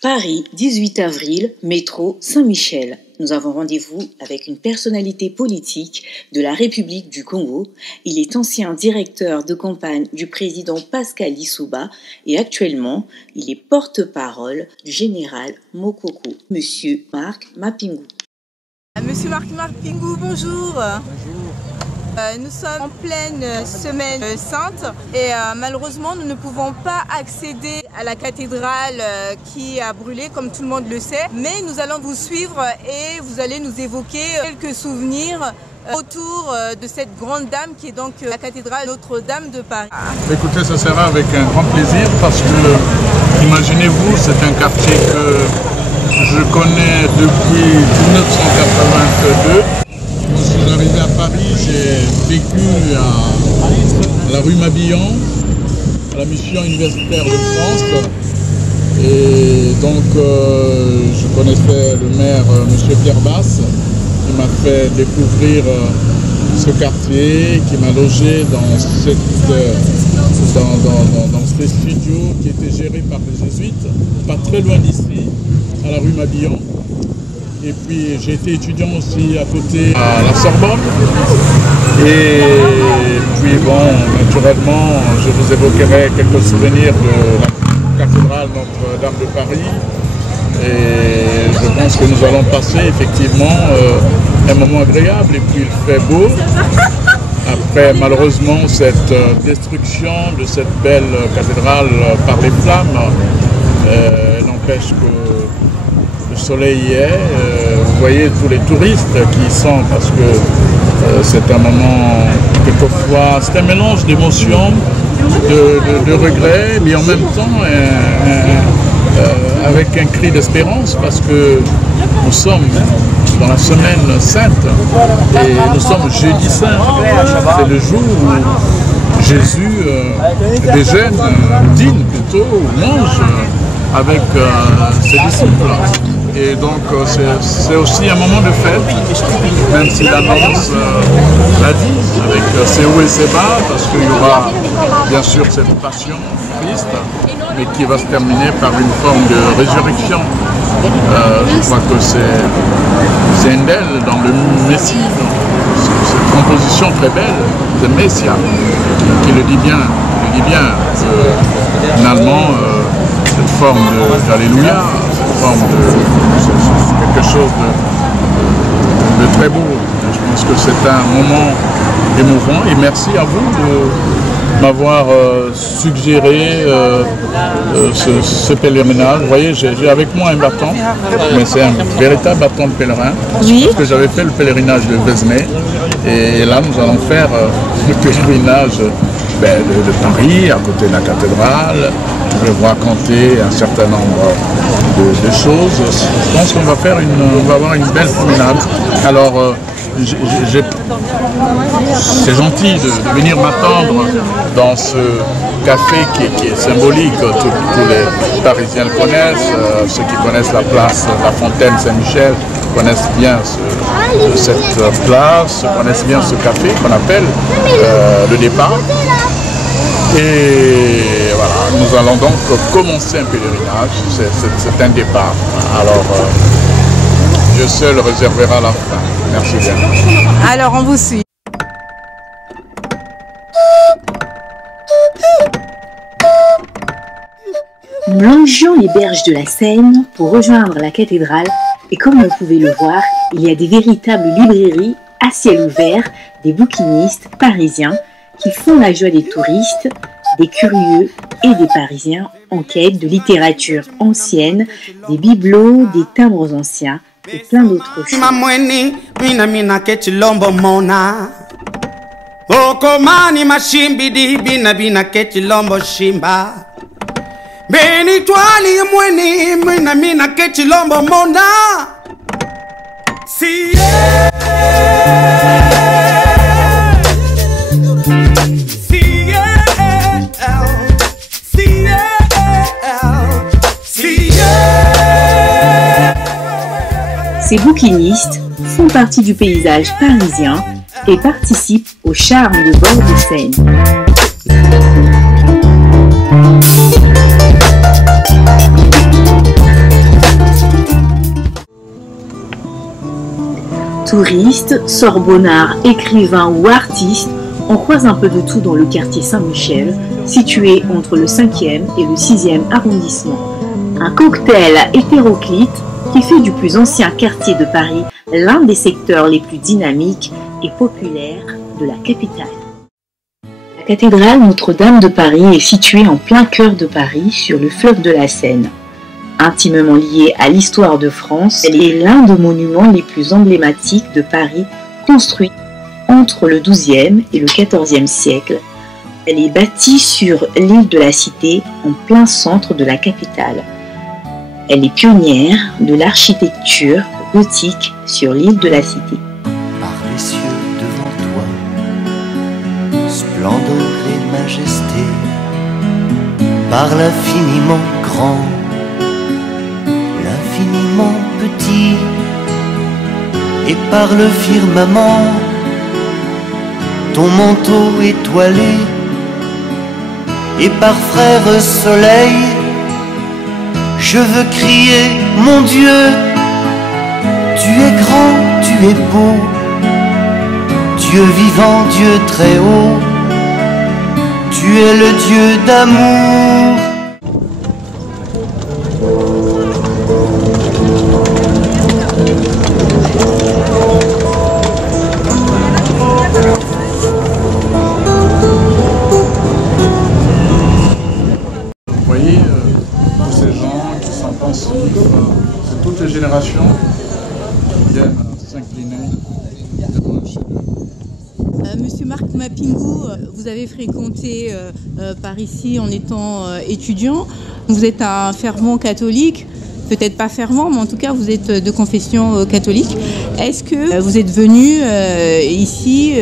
Paris, 18 avril, métro Saint-Michel. Nous avons rendez-vous avec une personnalité politique de la République du Congo. Il est ancien directeur de campagne du président Pascal Lissouba et actuellement, il est porte-parole du général Mokoko. Monsieur Marc Mapingou. Monsieur Marc Mapingou, bonjour. Bonjour. Nous sommes en pleine semaine sainte et malheureusement nous ne pouvons pas accéder à la cathédrale qui a brûlé comme tout le monde le sait, mais nous allons vous suivre et vous allez nous évoquer quelques souvenirs autour de cette grande dame qui est donc la cathédrale Notre-Dame de Paris. Écoutez, ça sera avec un grand plaisir parce que, imaginez-vous, c'est un quartier que je connais depuis 1982. Quand je suis arrivé à Paris, j'ai vécu à la rue Mabillon, à la mission universitaire de France. Et donc, je connaissais le maire, M. Pierre Basse, qui m'a fait découvrir ce quartier, qui m'a logé dans ce studio qui était géré par les jésuites, pas très loin d'ici, à la rue Mabillon. Et puis j'ai été étudiant aussi à côté à la Sorbonne. Et puis bon, naturellement, je vous évoquerai quelques souvenirs de la cathédrale Notre-Dame de Paris. Et je pense que nous allons passer effectivement un moment agréable et puis il fait beau. Après malheureusement cette destruction de cette belle cathédrale par les flammes, n'empêche que le soleil y est. Vous voyez tous les touristes qui y sont parce que c'est un moment quelquefois, c'est un mélange d'émotions, de regrets, mais en même temps avec un cri d'espérance parce que nous sommes dans la semaine sainte et nous sommes jeudi saint. C'est le jour où Jésus déjeune, dîne plutôt, ou mange avec ses disciples. Et donc c'est aussi un moment de fête, même s'il annonce la vie avec ses hauts et ses bas, parce qu'il y aura bien sûr cette passion du Christ, mais qui va se terminer par une forme de résurrection. Je crois que c'est Handel dans le Messie, cette composition très belle de Messia, qui le dit bien, finalement cette forme d'Alléluia, cette forme de quelque chose de très beau. Je pense que c'est un moment émouvant et merci à vous de m'avoir suggéré ce pèlerinage. Vous voyez, j'ai avec moi un bâton, mais c'est un véritable bâton de pèlerin, parce que j'avais fait le pèlerinage de Vesnay, et là nous allons faire le pèlerinage de Paris, à côté de la cathédrale. Je vais vous raconter un certain nombre de choses. Je pense qu'on va avoir une belle promenade. Alors, c'est gentil de venir m'attendre dans ce café qui est symbolique. Tous les Parisiens le connaissent. Ceux qui connaissent la place, la fontaine Saint-Michel, connaissent bien cette place, connaissent bien ce café qu'on appelle le départ. Et voilà, nous allons donc commencer un pèlerinage, c'est un départ. Alors, Dieu seul réservera la fin. Merci bien. Alors, on vous suit. Nous longeons les berges de la Seine pour rejoindre la cathédrale et comme vous pouvez le voir, il y a des véritables librairies à ciel ouvert, des bouquinistes parisiens qui font la joie des touristes, des curieux et des Parisiens en quête de littérature ancienne, des bibelots, des timbres anciens et plein d'autres choses. Ces bouquinistes font partie du paysage parisien et participent au charme de bord de Seine. Touristes, sorbonnards, écrivains ou artistes, on croise un peu de tout dans le quartier Saint-Michel, situé entre le 5e et le 6e arrondissement. Un cocktail hétéroclite qui fait du plus ancien quartier de Paris l'un des secteurs les plus dynamiques et populaires de la capitale. La cathédrale Notre-Dame de Paris est située en plein cœur de Paris, sur le fleuve de la Seine. Intimement liée à l'histoire de France, elle est l'un des monuments les plus emblématiques de Paris, construit entre le XIIe et le XIVe siècle. Elle est bâtie sur l'île de la Cité, en plein centre de la capitale. Elle est pionnière de l'architecture gothique sur l'île de la Cité. Par les cieux devant toi, splendeur et majesté, par l'infiniment grand, l'infiniment petit, et par le firmament, ton manteau étoilé, et par frère soleil, je veux crier, mon Dieu, tu es grand, tu es beau, Dieu vivant, Dieu très haut, tu es le Dieu d'amour. Vous voyez, tous ces gens qui sont pensifs, c'est toutes les générations qui viennent s'incliner devant un chef-d'œuvre. Monsieur Marc Mapingou, vous avez fréquenté par ici en étant étudiant. Vous êtes un fervent catholique, peut-être pas fervent, mais en tout cas vous êtes de confession catholique. Est-ce que vous êtes venu ici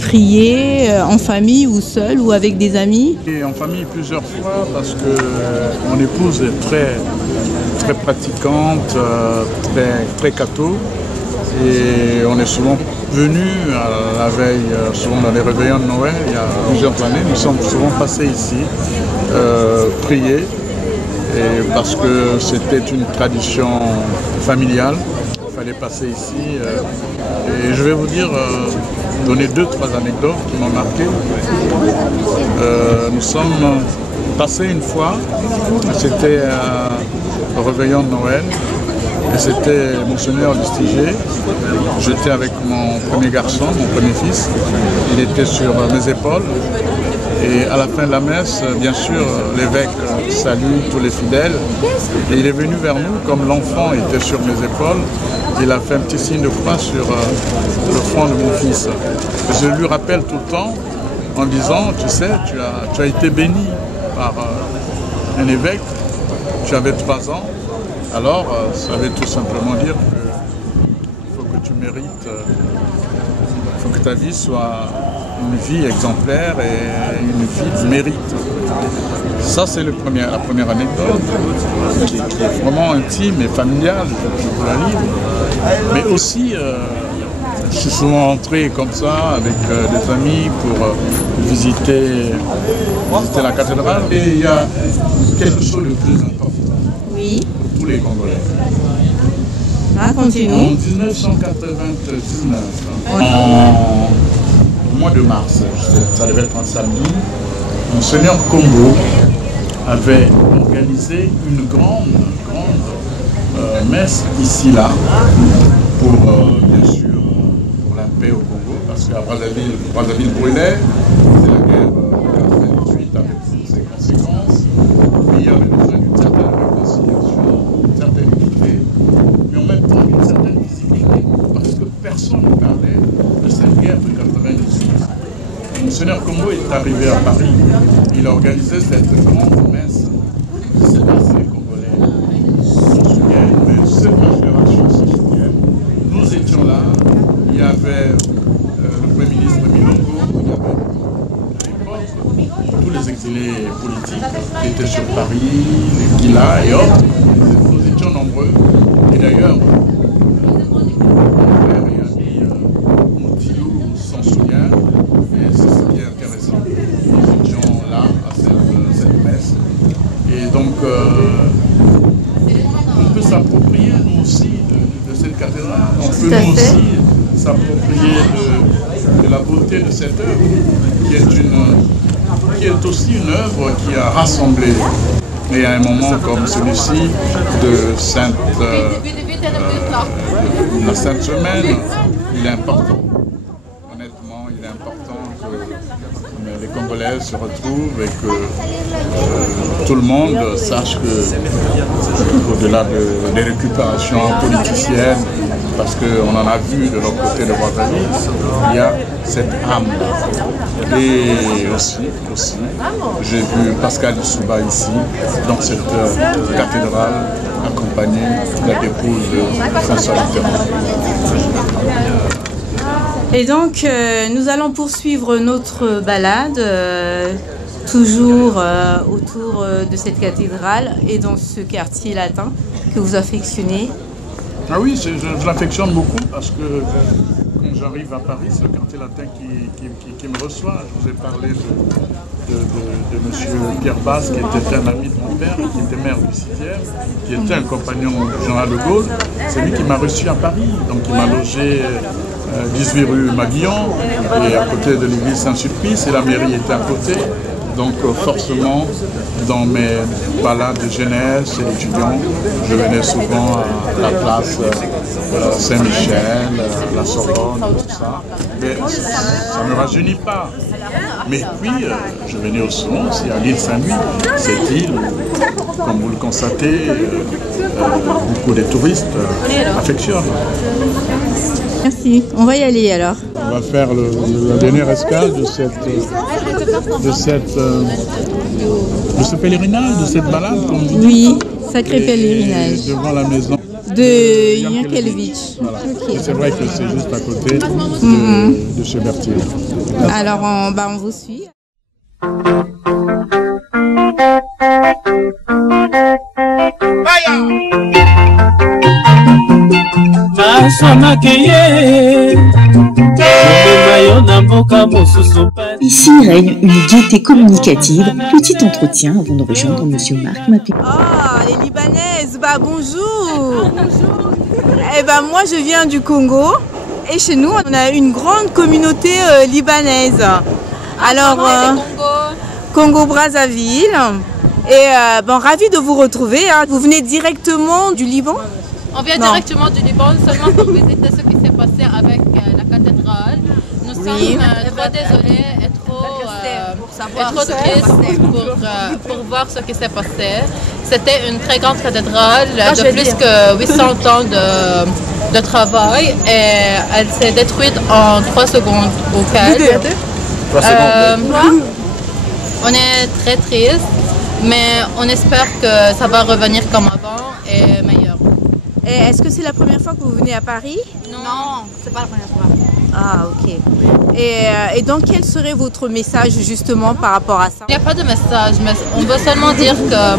prier en famille ou seul ou avec des amis? Et en famille plusieurs fois parce que mon épouse est très pratiquante, très catho. Et on est souvent venus à la veille, souvent dans les réveillons de Noël, il y a plusieurs années, nous sommes souvent passés ici, prier, et parce que c'était une tradition familiale, il fallait passer ici. Et je vais vous dire, donner 2-3 anecdotes qui m'ont marqué. Nous sommes passés une fois, c'était au réveillon de Noël. Et c'était Monseigneur Lustiger. J'étais avec mon premier garçon, mon premier fils. Il était sur mes épaules. Et à la fin de la messe, bien sûr, l'évêque salue tous les fidèles. Et il est venu vers nous, comme l'enfant était sur mes épaules. Il a fait un petit signe de croix sur le front de mon fils. Je lui rappelle tout le temps en disant, tu sais, tu as été béni par un évêque. Tu avais 3 ans. Alors, ça veut tout simplement dire qu'il faut que tu mérites, il faut que ta vie soit une vie exemplaire et une vie de mérite. Ça, c'est la première anecdote qui est vraiment intime et familiale, je vous la livre. Mais aussi, je suis souvent entré comme ça avec des amis pour visiter la cathédrale. Et il y a quelque chose de plus important. Oui. Tous les Congolais. Racontez-nous. En 1999, au mois de mars, ça devait être un samedi, Monseigneur Congo avait organisé une grande messe ici-là pour, bien sûr, pour la paix au Congo, parce qu'à Brazzaville brûlait, c'est la guerre de 1948 avec ses conséquences, mais il y avait besoin d'une certaine réconciliation, d'une certaine unité, mais en même temps une certaine visibilité, parce que personne ne parlait de cette guerre de 1998. Monseigneur Congo est arrivé à Paris, il a organisé cette grande messe. C'est là que les Congolais s'en souviennent, mais cette génération s'en souvient. Nous étions là, il y avait le Premier ministre Milongo, il y avait à l'époque tous les exilés politiques qui étaient sur Paris, les Kila et autres. Nous étions nombreux. Et d'ailleurs, peut nous aussi s'approprier de la beauté de cette œuvre, qui est aussi une œuvre qui a rassemblé. Et à un moment comme celui-ci, de la Sainte Semaine, il est important. Honnêtement, il est important que les Congolais se retrouvent et que tout le monde sache que, au-delà des récupérations politiciennes, parce qu'on en a vu de l'autre côté de Brazzaville, il y a cette âme-là. Et aussi, j'ai vu Pascal Lissouba ici, dans cette cathédrale, accompagnée de la dépouille de François Mitterrand. Et donc, nous allons poursuivre notre balade, toujours autour de cette cathédrale et dans ce quartier latin que vous affectionnez. Ah oui, je l'affectionne beaucoup parce que quand j'arrive à Paris, c'est le quartier latin qui me reçoit. Je vous ai parlé de M. Pierre Basse, qui était un ami de mon père, qui était maire du 6e, qui était un compagnon du général de Gaulle. C'est lui qui m'a reçu à Paris, donc il m'a logé 18 rue Mabillon, et à côté de l'église Saint-Sulpice, et la mairie était à côté. Donc forcément, dans mes balades de jeunesse et d'étudiants, je venais souvent à la place Saint-Michel, la Sorbonne, tout ça. Mais ça ne me rajeunit pas. Mais puis, je venais au souvent aussi à l'île Saint-Louis, cette île où, comme vous le constatez, beaucoup de touristes affectionnent. Merci, on va y aller alors. On va faire la dernière escale de ce pèlerinage, de cette balade, comme vous dites. Oui, sacré pèlerinage. Devant la maison de Yankelevitch. Voilà. Okay. C'est vrai que c'est juste à côté de chez Berthier. Alors on vous suit. Ici règne une gaieté communicative. Petit entretien avant de rejoindre Monsieur Marc Mapé. Ah, les Libanaises, bonjour. Bonjour. Eh moi je viens du Congo et chez nous on a une grande communauté libanaise. Alors Congo-Brazzaville. Et ravi de vous retrouver. Hein. Vous venez directement du Liban? On vient directement du Liban seulement pour visiter ce qui s'est passé avec la cathédrale. Nous sommes trop désolés et trop tristes pour voir ce qui s'est passé. C'était une très grande cathédrale de plus que 800 ans de travail et elle s'est détruite en 3 secondes au calme. 3 secondes. On est très triste, mais on espère que ça va revenir comme avant et meilleur. Et est-ce que c'est la première fois que vous venez à Paris? Non, c'est pas la première fois. Ah, ok. Et donc, quel serait votre message justement par rapport à ça? Il n'y a pas de message, mais on veut seulement dire que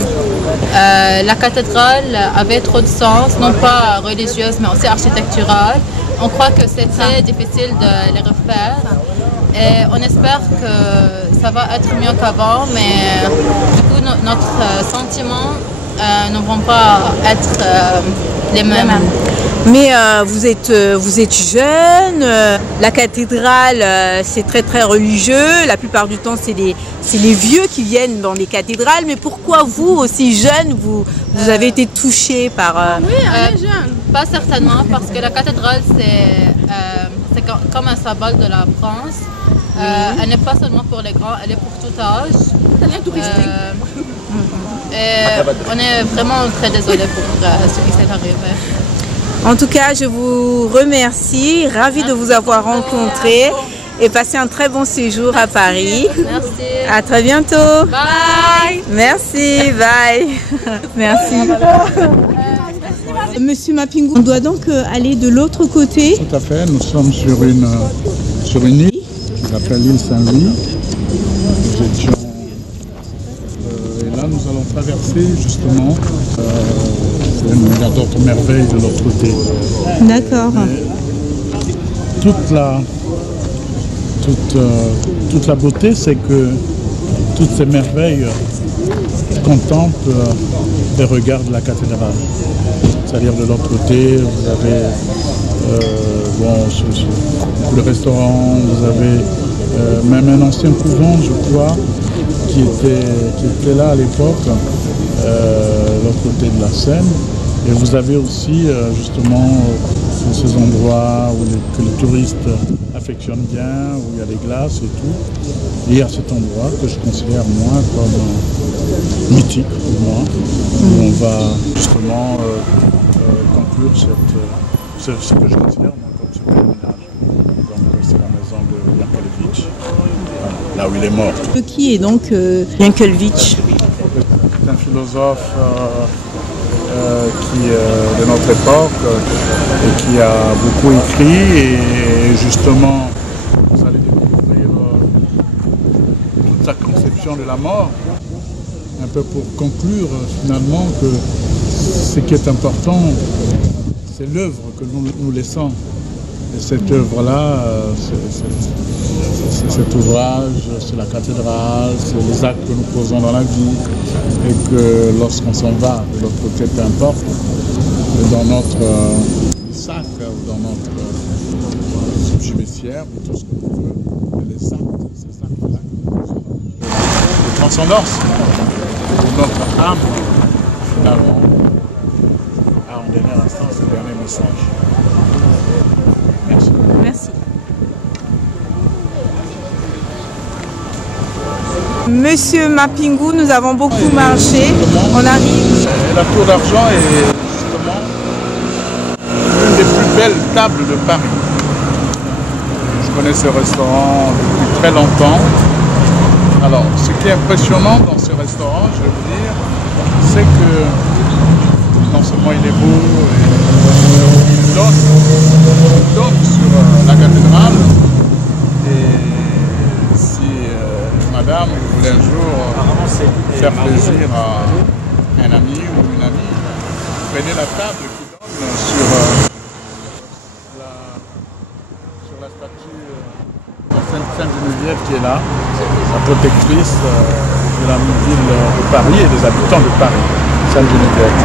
la cathédrale avait trop de sens, non pas religieuse, mais aussi architecturale. On croit que c'est très difficile de les refaire. Et on espère que ça va être mieux qu'avant, mais du coup, notre sentiment ne vont pas être les mêmes. Mais vous êtes jeune, la cathédrale c'est très religieux, la plupart du temps c'est les vieux qui viennent dans les cathédrales, mais pourquoi vous aussi jeune, vous avez été touché par... Oui, on est jeune. Pas certainement, parce que la cathédrale c'est comme un symbole de la France. Elle n'est pas seulement pour les grands, elle est pour tout âge. C'est touristique. Et on est vraiment très désolés pour ce qui s'est arrivé. En tout cas, je vous remercie, ravie de vous avoir rencontré et passez un très bon séjour à Paris. Merci. À très bientôt. Bye. Merci, bye. Merci. Monsieur Mapingu, on doit donc aller de l'autre côté. Tout à fait, nous sommes sur une île qui s'appelle l'île Saint-Louis. Nous étions et là nous allons traverser justement il y a d'autres merveilles de l'autre côté. D'accord. Toute la beauté, c'est que toutes ces merveilles contemplent les regards de la cathédrale. C'est-à-dire de l'autre côté, vous avez Bon, le restaurant, vous avez même un ancien couvent, je crois, qui était là à l'époque, l'autre côté de la Seine. Et vous avez aussi justement ces endroits que les touristes affectionnent bien, où il y a des glaces et tout. Et il y a cet endroit que je considère moi comme mythique pour moi, où on va justement conclure ce que je considère moi comme ce pèlerinage. Donc c'est la maison de Jankélévitch, là où il est mort. Qui est donc Jankélévitch? C'est un philosophe de notre époque et qui a beaucoup écrit, et justement vous allez découvrir toute sa conception de la mort, un peu pour conclure finalement que ce qui est important, c'est l'œuvre que nous laissons. Et cette œuvre-là, c'est cet ouvrage, c'est la cathédrale, c'est les actes que nous posons dans la vie. Et que lorsqu'on s'en va de l'autre côté, peu importe, dans notre sac ou dans notre subjuvécière, ou tout ce qu'on veut, les actes, ces actes-là que nous posons. De transcendance, pour notre âme, finalement, à en dernier instant, ce dernier message. Merci. Merci. Monsieur Mapingou, nous avons beaucoup marché. On arrive. La Tour d'Argent est justement l'une des plus belles tables de Paris. Je connais ce restaurant depuis très longtemps. Alors, ce qui est impressionnant dans ce restaurant, je vais vous dire, c'est que non seulement il est beau, il donne sur la cathédrale. Et si madame, vous voulez un jour faire plaisir à un ami ou une amie, prenez la table qui donne sur la statue de Sainte-Geneviève qui est là, la protectrice de la ville de Paris et des habitants de Paris, Sainte-Geneviève.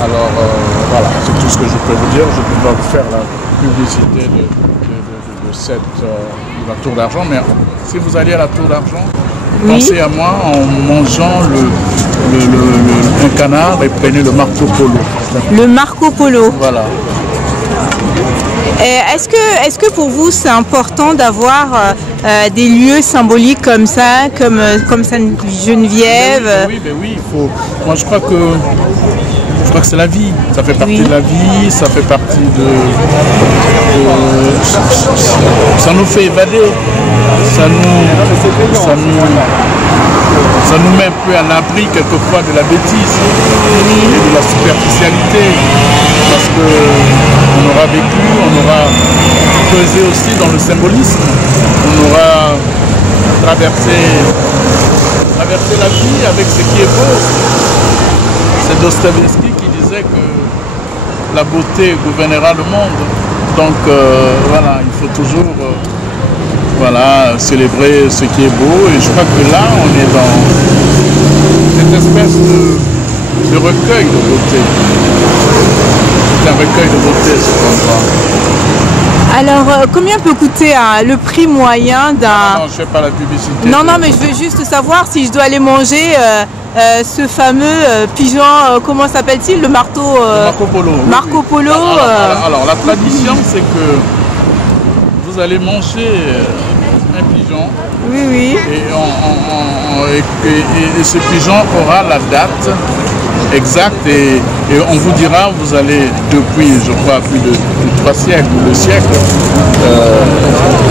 Alors voilà, c'est tout ce que je peux vous dire. Je ne peux pas vous faire la publicité de la Tour d'Argent, mais si vous allez à la Tour d'Argent, oui, pensez à moi en mangeant un canard et prenez le Marco Polo. Le Marco Polo. Voilà. Est-ce que pour vous c'est important d'avoir des lieux symboliques comme ça, comme Sainte-Geneviève? Oui, oui, il faut. Moi je crois que c'est la vie, ça fait partie de la vie, ça fait partie ça nous fait évader, ça nous met un peu à l'abri quelquefois de la bêtise et de la superficialité, parce qu'on aura vécu, on aura creusé aussi dans le symbolisme, on aura traversé la vie avec ce qui est beau. C'est Dostoïevski qui disait que la beauté gouvernera le monde. Donc voilà, il faut toujours célébrer ce qui est beau. Et je crois que là, on est dans cette espèce de recueil de beauté. C'est un recueil de beauté, cet endroit. Alors, combien peut coûter le prix moyen d'un... Non, je ne fais pas la publicité. Non, mais je veux juste savoir si je dois aller manger ce fameux pigeon, comment s'appelle-t-il? Le marteau... le Marco Polo. Marco Polo. Alors, la tradition, c'est que vous allez manger un pigeon. Oui. Et ce pigeon aura la date exacte et on vous dira, vous allez depuis, je crois, plus de 3 siècles ou 2 siècles,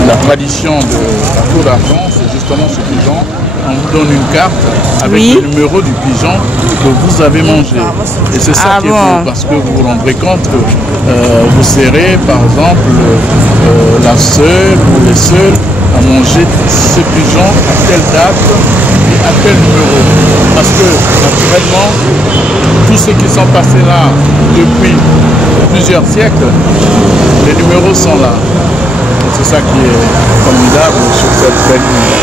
la tradition de la Tour d'Argent, c'est justement ce pigeon. On vous donne une carte avec le numéro du pigeon que vous avez mangé. Et c'est ça qui est beau, parce que vous vous rendrez compte que vous serez, par exemple, la seule ou les seuls à manger ce pigeon à telle date et à tel numéro. Parce que, naturellement, tous ceux qui sont passés là depuis plusieurs siècles, les numéros sont là. C'est ça qui est formidable sur cette belle ligne.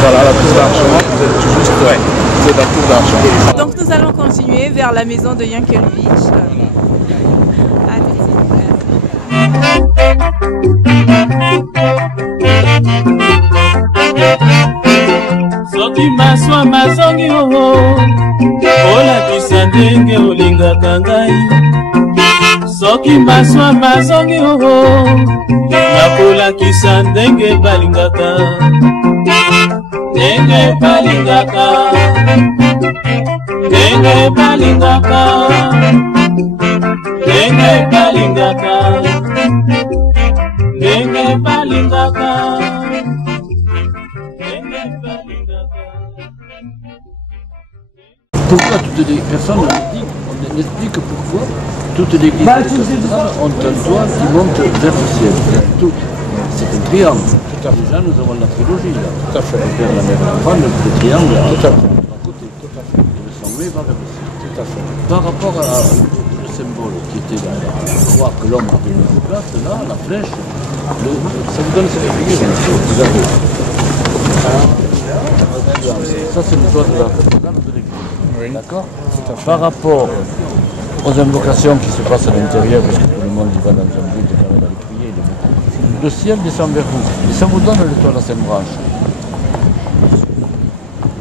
Voilà, la Tour d'Argent, vous êtes juste c'est la Tour d'Argent. Donc nous allons continuer vers la maison de Jankélévitch. Voilà. À tout de suite. Soki maswa mazongi olakisa ndenge olingaka ngai. Soki maswa mazongi nakolakisa ndenge balingaka. Ndenge balingaka, ndenge balingaka, ndenge balingaka, ndenge balingaka. Pourquoi toutes les personnes on explique pourquoi toutes les églises ont un toit qui monte vers le ciel. C'est un triangle. Déjà nous avons la trilogie là. Tout à fait. Le père, la mère, l'enfant, le triangle à côté. Tout à fait. Et le sommet va vers le ciel. Tout à fait. Par rapport au symbole qui était là, la croix que l'homme avait mis en place, là, la flèche, ça vous donne cette figure. Vous avez. Ça c'est le toit de la cathédrale de l'église. Oui. D'accord. Par rapport aux invocations qui se passent à l'intérieur, parce que tout le monde y va dans un but d'aller prier, le ciel descend vers vous. Et ça vous donne le toit de la Sainte Branche.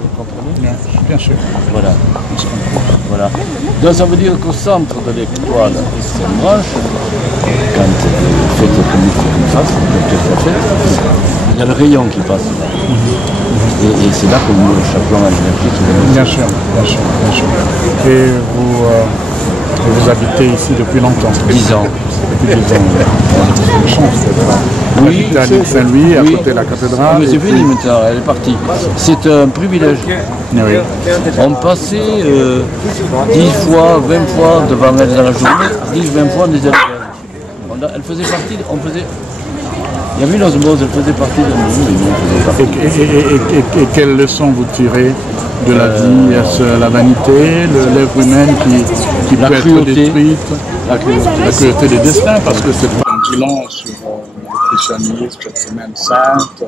Vous comprenez? Bien sûr. Voilà. Voilà. Donc ça veut dire qu'au centre de l'étoile de Sainte Branche, quand vous faites comme ça, il y a le rayon qui passe là. Et c'est là que nous échappons à l'énergie. Bien sûr, bien sûr, bien sûr. Et vous habitez ici depuis longtemps? 10 ans. Depuis 10 ans. C'est une chance. Vous habitez à l'île Saint-Louis, à côté de la cathédrale. Mais c'est fini maintenant, elle est partie. C'est un privilège. Oui. On passait 10 fois, 20 fois devant elle dans la journée, 10-20 fois des élèves. Elle faisait partie, il y avait une osmose, elle faisait partie de nous. Et quelles leçons vous tirez de la vie? Est-ce la vanité, l'œuvre humaine qui peut être détruite, la cruauté des destins, parce que c'est un bilan sur le christianisme, cette semaine sainte. Il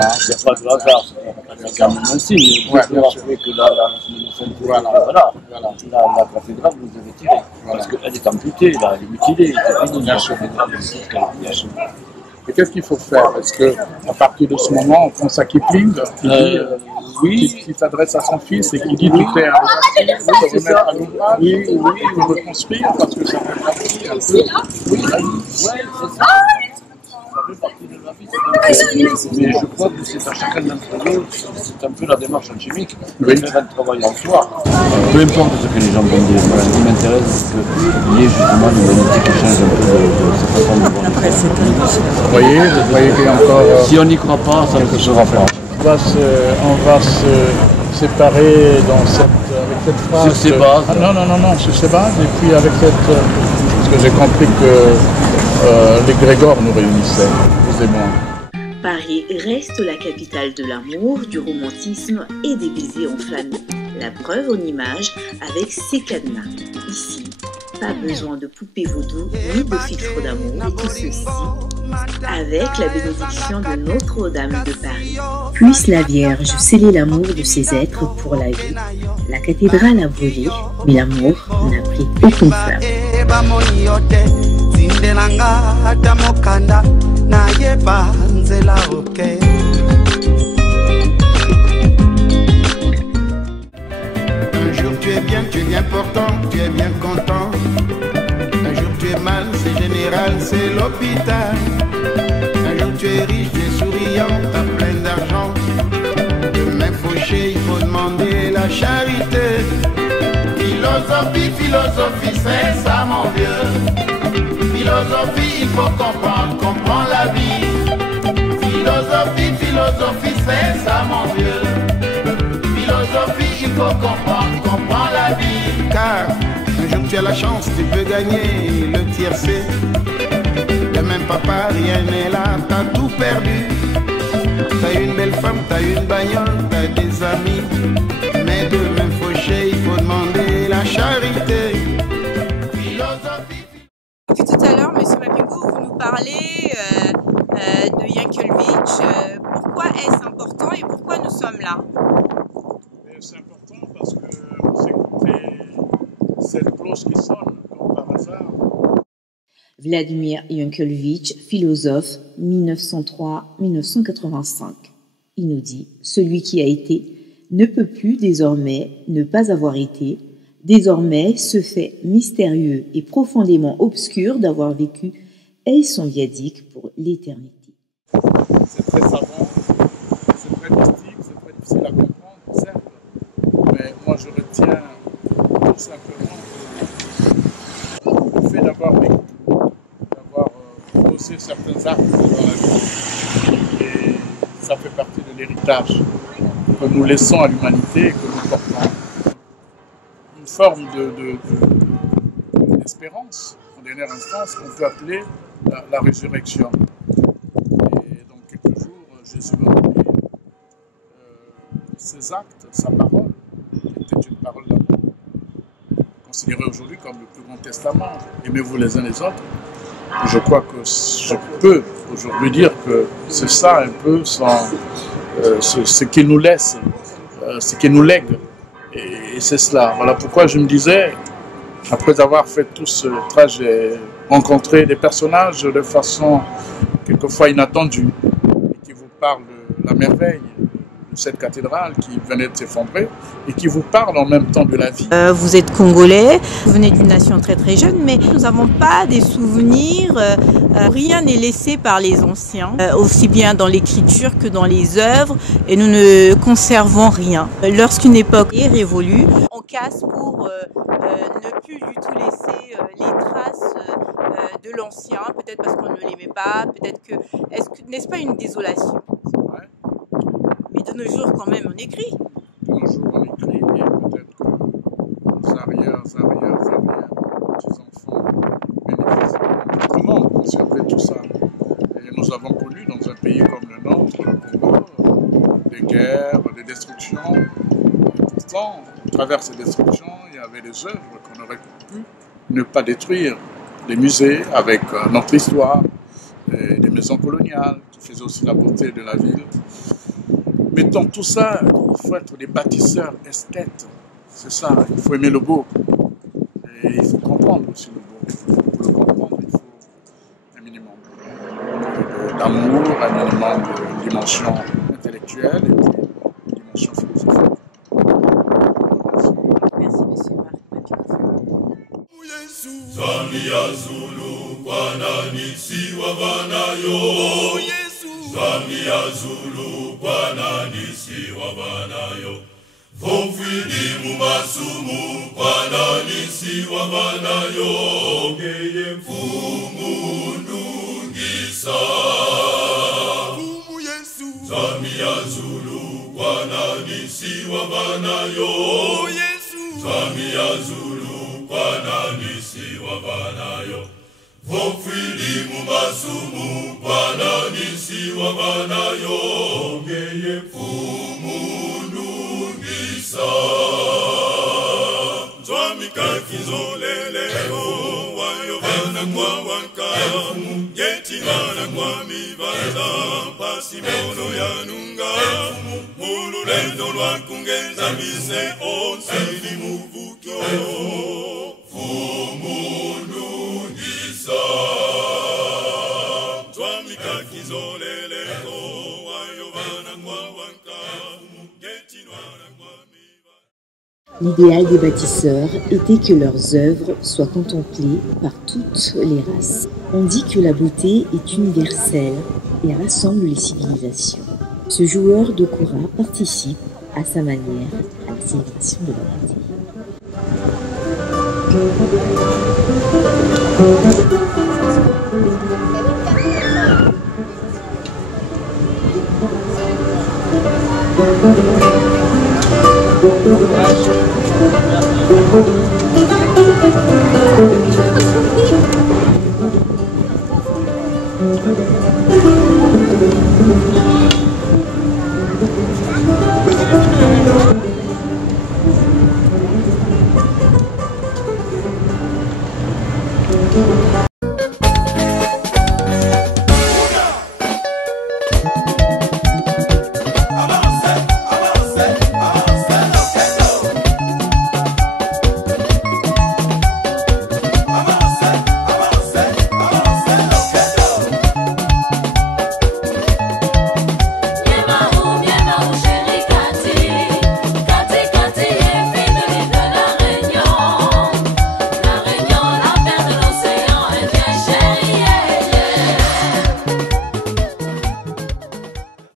n'y a pas de hasard, c'est quand même un signe. Vous pouvez rappeler que la cathédrale vous avait tiré, parce qu'elle est amputée, là, elle est mutilée, c'est fini. Bien sûr. Et qu'est-ce qu'il faut faire? Est-ce qu'à partir de ce moment, on pense à Kipling, qui s'adresse à son fils et qui dit tout est à se remettre à l'ouvrage, de reconstruire, parce que ça fait partie un peu de la vie. Ça fait partie de la vie. Mais je crois que c'est à chacun d'entre nous, c'est un peu la démarche alchimique, de faire un travail en soi. Peu importe ce que les gens vont dire, ce qui m'intéresse, c'est qu'il y ait justement une humanité qui change un peu de sa façon de voir. Vous voyez qu'il y a encore... Si on n'y croit pas, ça ne se fera pas. On va se séparer avec cette phrase. Sur ces bases. Non, sur ces bases. Et puis avec cette... parce que j'ai compris que les Grégor nous réunissaient, vous et moi. Paris reste la capitale de l'amour, du romantisme et des baisers enflammés. La preuve en image avec ses cadenas. Ici, pas besoin de poupées vaudou ni de filtre d'amour. Et tout ceci avec la bénédiction de Notre-Dame de Paris. Puisse la Vierge sceller l'amour de ses êtres pour la vie. La cathédrale a brûlé, mais l'amour n'a pris aucune flamme. Un jour tu es bien portant, tu es bien content. Un jour tu es mal, c'est général, c'est l'hôpital. Un jour tu es riche, tu es souriant, t'as plein d'argent. Demain fauché, il faut demander la charité. Philosophie, c'est ça mon vieux. Philosophie, il faut comprendre la vie. Philosophie, c'est ça mon vieux. Philosophie, il faut comprendre la vie. Car un jour tu as la chance, tu peux gagner le tiercé. Demain papa, rien n'est là, t'as tout perdu. T'as une belle femme, t'as une bagnole, t'as des amis. Mais demain fauché, il faut demander la charité. Philosophie. Depuis tout à l'heure, M. Mapingou, vous nous parlez de Yankelevitch. Pourquoi est-ce important et pourquoi nous sommes là? C'est important parce que vous écoutez cette cloche qui sonne comme par hasard. Vladimir Yankelevitch, philosophe, 1903-1985. Il nous dit « Celui qui a été ne peut plus désormais ne pas avoir été, désormais ce fait mystérieux et profondément obscur d'avoir vécu est son viatique pour l'éternité. » C'est très savant, c'est très mystique, c'est très difficile à comprendre, certes, mais moi je retiens tout simplement le fait d'avoir vécu, d'avoir posé certains actes dans la vie, et ça fait partie de l'héritage que nous laissons à l'humanité et que nous portons. Une forme d'espérance, en dernière instance, qu'on peut appeler la résurrection. Et dans quelques jours, Jésus va mourir. Ses actes, sa parole, était une parole d'amour, considérée aujourd'hui comme le plus grand testament. Aimez-vous les uns les autres. Je crois que je peux aujourd'hui dire que c'est ça un peu ce qu'il nous laisse, ce qu'il nous lègue. Et c'est cela. Voilà pourquoi je me disais, après avoir fait tout ce trajet, rencontrer des personnages de façon quelquefois inattendue, et qui vous parlent de la merveille de cette cathédrale qui venait de s'effondrer, et qui vous parlent en même temps de la vie. Vous êtes congolais, vous venez d'une nation très très jeune, mais nous n'avons pas des souvenirs, rien n'est laissé par les anciens, aussi bien dans l'écriture que dans les œuvres, et nous ne conservons rien. Lorsqu'une époque est révolue, on casse pour ne plus du tout laisser les traces de l'ancien, peut-être parce qu'on ne l'aimait pas, peut-être que... N'est-ce pas une désolation? C'est vrai. Mais de nos jours, quand même, on écrit. De nos jours, on écrit, et peut-être que nos petits-enfants bénéficient. Comment conserver tout ça? Et nous avons connu dans un pays comme le nôtre, le Congo, des guerres, des destructions. Pourtant, à travers ces destructions, il y avait des œuvres qu'on aurait pu ne pas détruire. Des musées avec notre histoire, des maisons coloniales qui faisaient aussi la beauté de la ville. Mettons tout ça, il faut être des bâtisseurs esthètes. C'est ça, il faut aimer le beau. Et il faut comprendre aussi le beau. Pour le comprendre, il faut un minimum d'amour, un minimum de dimension intellectuelle et puis une dimension philosophique. Merci, monsieur Marc. Zamia Zulu, Kwanani siwa banayo. Zamia Zulu, Kwanani siwa banayo. Vofwidi mumasumu, Kwanani siwa banayo. Ngeye mfumu ndungisa. Zamia Zulu, Kwanani siwa banayo. Zamia Zulu, Kwanani siwa banayo. Vofwidi mumasumu, Kwanani siwa banayo. Ngeye mfumu ndungisa. Zwami kakizoleleko, wayo bana kwa wanka. Yeti bana kwa mibaza, pasi mono yanunga. Mulu lendo lwa kungeza mise onse ni muvukyo. Fumu ndungisa. Zwami kakizoleleko, wayo bana kwa wanka. Yeti bana kwa mibaza. L'idéal des bâtisseurs était que leurs œuvres soient contemplées par toutes les races. On dit que la beauté est universelle et rassemble les civilisations. Ce joueur de kora participe à sa manière à la célébration de la beauté. Gracias.